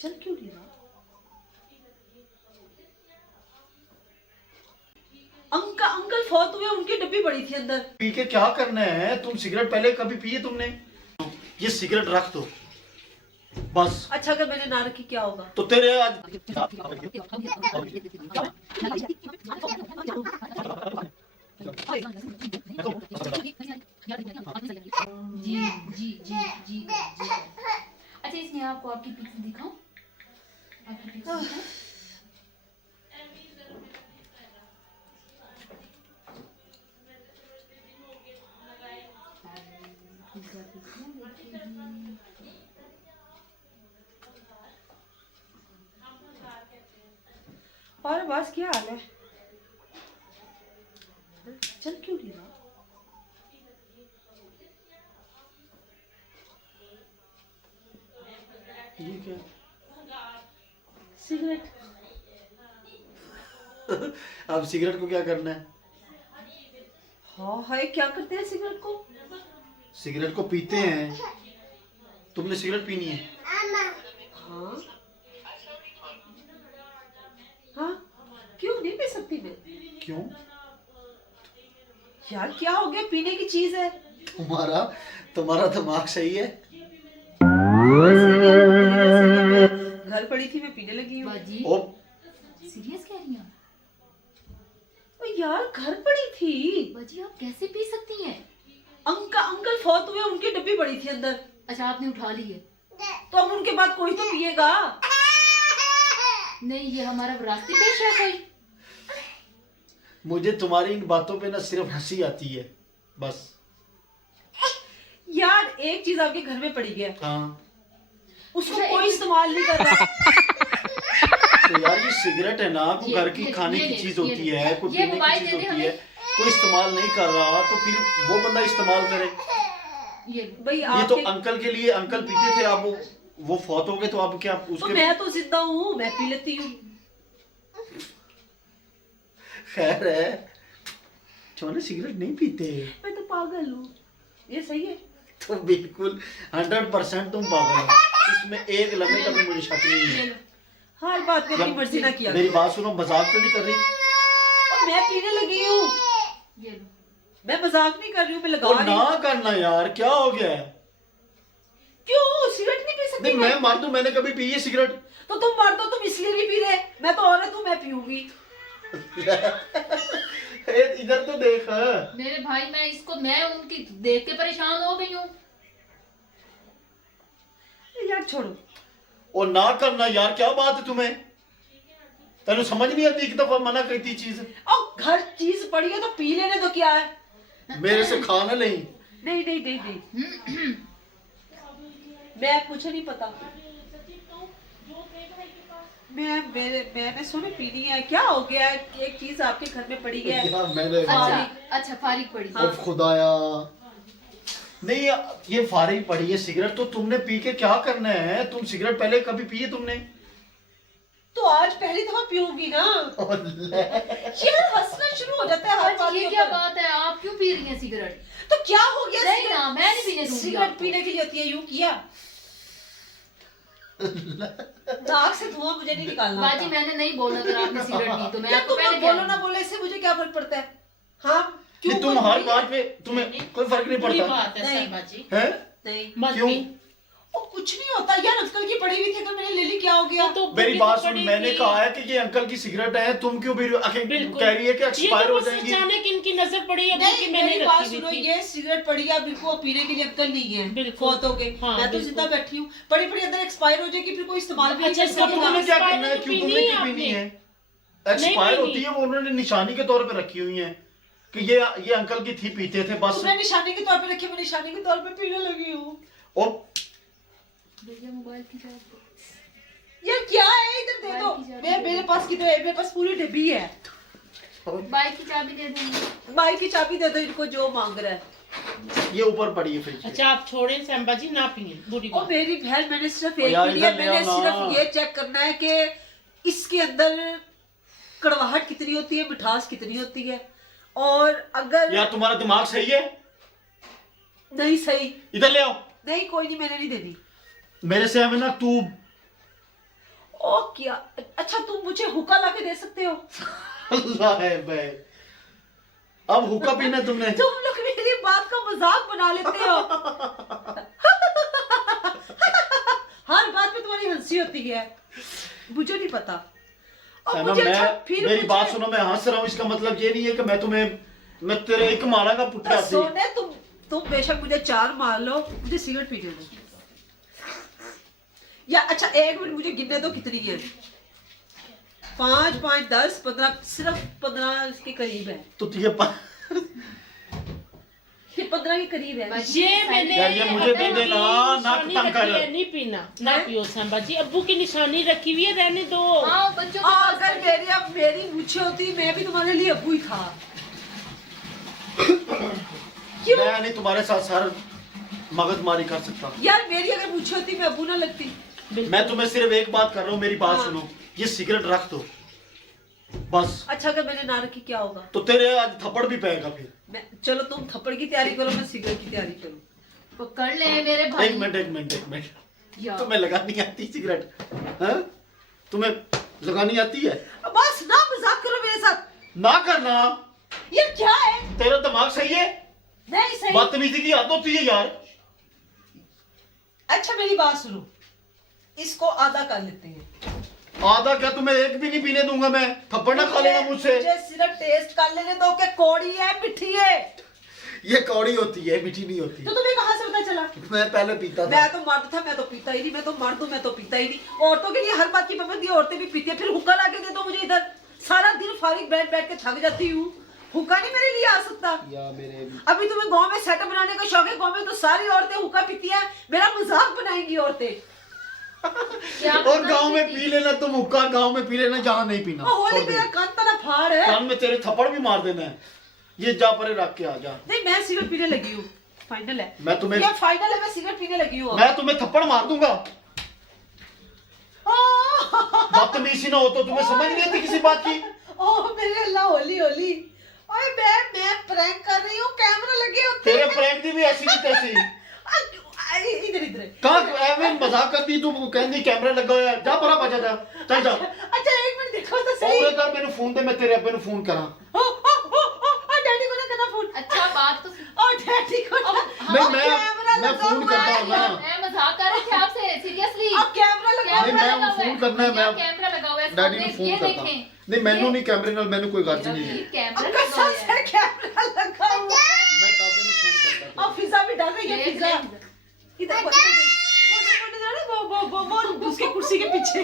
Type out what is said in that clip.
चल क्यों नहीं रहा? अंकल फौत हुए, उनकी डब्बी पड़ी थी अंदर। पी के क्या करना है? तुम सिगरेट पहले कभी पिए तुमने? ये सिगरेट रख दो बस। अच्छा अगर मैंने ना रखी क्या होगा? तो तेरे आज जी जी जी जी जी। अच्छा इसमें आपको आपकी पिक्स दिखाऊं? आपकी पिक्स दिखाऊं? और बस क्या हाल है? चल क्यों नहीं रहा? ये क्या? सिगरेट। अब सिगरेट को क्या करना है? हाँ है, क्या करते हैं सिगरेट को? सिगरेट को पीते हैं। तुमने सिगरेट पीनी है? हाँ हाँ, क्यों नहीं पी सकती मैं? क्यों? यार क्या हो गया, पीने की चीज है। तुम्हारा दिमाग सही है? घर पड़ी थी, मैं पीने लगी हूँ। बाजी ओ सीरियस कह रही हैं? ओ यार घर पड़ी थी। बाजी आप कैसे पी सकती हैं? अंकल फौत हुए, उनकी डब्बी पड़ी थी अंदर। अच्छा आपने उठा ली है? तो अब उनके बाद कोई तो पिएगा। नहीं ये हमारा विरासती पेश है कोई। मुझे तुम्हारी इन बातों पे ना सिर्फ हंसी आती है बस। यार एक चीज आपके घर में पड़ी है, हाँ उसको कोई इस्तेमाल नहीं कर रहा। तो यार ये सिगरेट है ना, कोई घर की खाने की चीज होती है, कोई पीने की चीज होती है, कोई इस्तेमाल नहीं कर रहा तो फिर वो बंदा इस्तेमाल करे। भाई ये तो अंकल के लिए, अंकल पीते थे, अब वो फौत हो गए तो अब क्या तो उसके? मैं तो जिंदा हूँ, मैं पी लेती हूँ। खैर है, छोने सिगरेट नहीं पीते। मैं तो पागल हूँ, ये सही है। तो बिल्कुल 100% तुम पागल हो, इसमें एक लम्हे का भी मुझे शक नहीं है। हर बात पे अपनी मर्जी ना किया। मेरी बात सुनो, मजाक तो नहीं कर रही? और मैं पीने लगी हूँ, ये लो। मैं मजाक नहीं कर रही हूँ, मैं लगा और रही ना हूँ। करना यार, क्या हो गया है? क्यों सिगरेट नहीं पी सकती नहीं मैं मार दूं, मैंने कभी पी है सिगरेट? तो तुम मार दो, तुम इसलिए नहीं पी रहे। मैं तो औरत हूँ, मैं पीऊंगी। इधर तो देख। मेरे भाई मैं उनकी देख के परेशान हो गई हूँ। यार छोड़ो। और ना करना यार, क्या बात है तुम्हें? तेन समझ नहीं आती? एक दफा मना करती चीज। और घर चीज पड़ी है तो पी लेने तो क्या है? मेरे से खाना नहीं। नहीं नहीं नहीं नहीं, मैं मुझे नहीं पता। मैं सुने पीनी है, क्या हो गया? एक चीज आपके घर में पड़ी है। यार मैंने अच्छा फारिग पड़ी। अब खुदाया नहीं, ये फारिग पड़ी है सिगरेट, तो तुमने पी के क्या करना है? तुम सिगरेट पहले कभी पिए तुमने? तो आज पहली दफा पीऊंगी ना। यार हंसना शुरू हो जाता है हर बात ये के क्या ऊपर। बात है? आप क्यों पी रही हैं सिगरेट? तो क्या हो गया? नहीं ना, मैं नहीं पीने दूंगी सिगरेट आपको। पीने के लिए होती है, यूं किया। नाक से धुआं मुझे नहीं निकालना बाजी आता। मैंने नहीं बोला अगर आपने सिगरेट पी तो मैं यार आपको तुम पहले बोलो ना बोलो, इससे मुझे क्या फर्क पड़ता है? हाँ क्यों कि तुम बोल हर रही है? बात पे तुम्हें कोई फर्क नहीं बुरी पड़ता बात है नहीं। सरबाजी। है? नहीं क्यों? वो कुछ नहीं होता यार, अंकल की पड़ी हुई थी, अगर मैंने ले ली क्या हो गया? तो मेरी बुरी बात तो सुन, पड़ेगी। मैंने कहा है कि ये अंकल की सिगरेट है, तुम क्यों भी बिल्कुल। कह रही है कि ये एक्सपायर तो हो बस जाएंगी? अचानक इनकी नजर पड़ी है नहीं कि मैंने मेरी बात रखी सुनो, हुई थी। ये सिगरेट पड़ी है, बिल्कुल पीने के लिए अंकल नहीं है। बिल्कुल। फौत हो गए। हाँ, मैं तो बिल्कुल। जिंदा बैठी हूँ, पड़ी पड़ी अंदर एक्सपायर हो जाएगी, फिर कोई इस्तेमाल भी नहीं अच्छा, कर तो सकेगा। तुमने क्या एक्सपायर करना है? तो क्यों पीनी तुमने है क्यों पीनी आपने। है? एक्सपायर पीनी। होती है वो, उन्होंने निशानी के तौर पे रखी हुई है कि ये अंकल की थी, पीते थे बस। तुमने निशानी के तौर पे रखी, मैं निशानी के तौर पे पीने लगी हूँ। और भैया मोबाइल की चाबी। यार क्या है, इधर दे दो। बाइक की चाबी मेरे पास किधर है? मेरे पास पूरी डिब्बी है। बाइक की चाबी दे दूंगी। बाइक की चाबी दे दो इनको, जो मांग रहा है। ये ऊपर पड़ी है फ्रिज में। अच्छा आप छोड़े संबाजी, ना पिए, बुरी और बात। मेरी बहन, मैंने सिर्फ ओ एक यार, पी है, इधर ले मैंने आओ ना। सिर्फ ये चेक करना है कि इसके अंदर कड़वाहट कितनी होती है, मिठास कितनी होती है। और अगर यार तुम्हारा दिमाग सही है? नहीं सही, इधर ले आओ। नहीं कोई नहीं, मैंने नहीं देनी। मेरे से हमें ना तू ओ क्या, अच्छा तुम मुझे हुक्का ला के दे सकते हो? अल्लाह है भाई, अब हुक्का पीना तुमने? तुम लोग मेरी बात का मजाक बना लेते हो। हर बात पे तुम्हारी हंसी होती है, मुझे नहीं पता। और सना, मुझे अच्छा, फिर मेरी मुझे- बात सुनो, मैं हंस रहा हूँ इसका मतलब ये नहीं है कि मैं तेरे एक माला का पुत्र थी। सोने तुम बेशक मुझे 4 मार लो, मुझे सिगरेट पीने दो। या अच्छा 1 मिनट मुझे गिनने दो कितनी है। 5, 5, 10, 15, सिर्फ 15 इसके करीब है। तो ये 15 के करीब है। ये मैंने यार, ये मुझे दे अब्बू देना, की नाक निशानी तंग कर। रखी है, नहीं पीना, ना पियो सांबा जी। अब्बू की निशानी रखी हुई है, रहने दो। हाँ बच्चों को अगर मेरी मूछें होती, मैं भी तुम्हारे लिए अब्बू ही था। क्यों? मैं नहीं तुम्हारे साथ सर मगजमारी कर सकता। यार मेरी अगर मूछें होती, मैं अब्बू ना लगती। मैं तुम्हें सिर्फ एक बात कर रहा हूँ, मेरी बात हाँ। सुनो, ये सिगरेट रख दो बस। अच्छा अगर मैंने ना रखी क्या होगा? तो तेरे आज थप्पड़ भी पेगा फिर। चलो तुम थप्पड़ की तैयारी करो, मैं सिगरेट की तैयारी करूँ। पकड़ ले मेरे भाई। एक मिनट यार। तुम्हें लगानी आती सिगरेट? हाँ? तुम्हें लगानी आती है? बस ना मजाक करो मेरे साथ। ना करना। ये क्या है? तेरा दिमाग सही है? नहीं सही। बदतमीजी की आदत होती है यार। अच्छा मेरी बात सुनो, इसको आधा कर लेते हैं। आधा क्या, तुम्हें एक भी नहीं पीने दूंगा मैं। थप्पड़ ना खा लेना मुझसे। मुझे सिर्फ टेस्ट कर लेने दो कि कौड़ी है मिठी है। ये कौड़ी होती है, मीठी नहीं होती। तो तुम्हें कहाँ से पता चला? मैं पहले पीता था। मैं तो मर्द था, मैं तो पीता ही नहीं। मैं तो मर्द हूँ, मैं तो पीता ही नहीं। औरतों के लिए हर बात की पाबंदी, औरतें भी पीती है। फिर हुक्का ला के दे दो मुझे, इधर सारा दिन फारिग बैठ बैठ के थक जाती हूँ। हुक्का नहीं मेरे लिए आ सकता। या मेरे अभी तुम्हें गांव में सेटअप बनाने का शौक है। गांव में तो सारी औरतें हुक्का पीती हैं, मेरा मजाक बनाएंगी औरतें। और गांव में पी लेना तुम हुक्का, गांव में पी लेना, जहाँ नहीं पीना। होली छोड़ दे। मेरा कान तना फाड़ है। कान में तेरे थप्पड़ भी मार देना है। ये जा परे रख के आ जा। नहीं मैं सिगरेट पीने लगी हूँ, फाइनल है। मैं तुम्हें ये फाइनल है, मैं सिगरेट पीने लगी हूँ। मैं तुम्हें थप्पड़ मार दूंगा। बदतमीजी ना हो तो तुम्हें समझ नहीं आती किसी बात की। ओह मेरे अल्लाह, होली होली। ओए मैं प्रैंक कर रही हूँ, कैमरा लगे होते तेरे हैं। प्रैंक दी भी ऐसी की तैसी। इधर इधर। कहाँ एवं मजाक करती तू, कहती कैमरा लगा हुआ है। जा परा बजा जा, चल जा। अच्छा 1 मिनट देखो तो सही। और कर मेनू फोन दे, मैं तेरे अब्बे नु फोन करा। डैडी को ना करना फोन। अच्छा बात तो ओ डैडी को ना। नहीं मैं फोन करता हूँ ना। मैं मजाक कर रही थी आपसे, सीरियसली। अब कैमरा लगा। नहीं, मैं फोन करना है, मैं कैमरा लगा हुआ है, डैडी नु फोन ये करता। देखें। नहीं मैनू नहीं, कैमरे नाल मैनू कोई गर्ज नहीं है। कैमरा लगा कसम हुआ से है। कैमरा लगा हुआ। मैं दादे नु फोन करता था। अब फिजा भी डर रही है, देख फिजा। ले। इधर वो उसके कुर्सी के पीछे।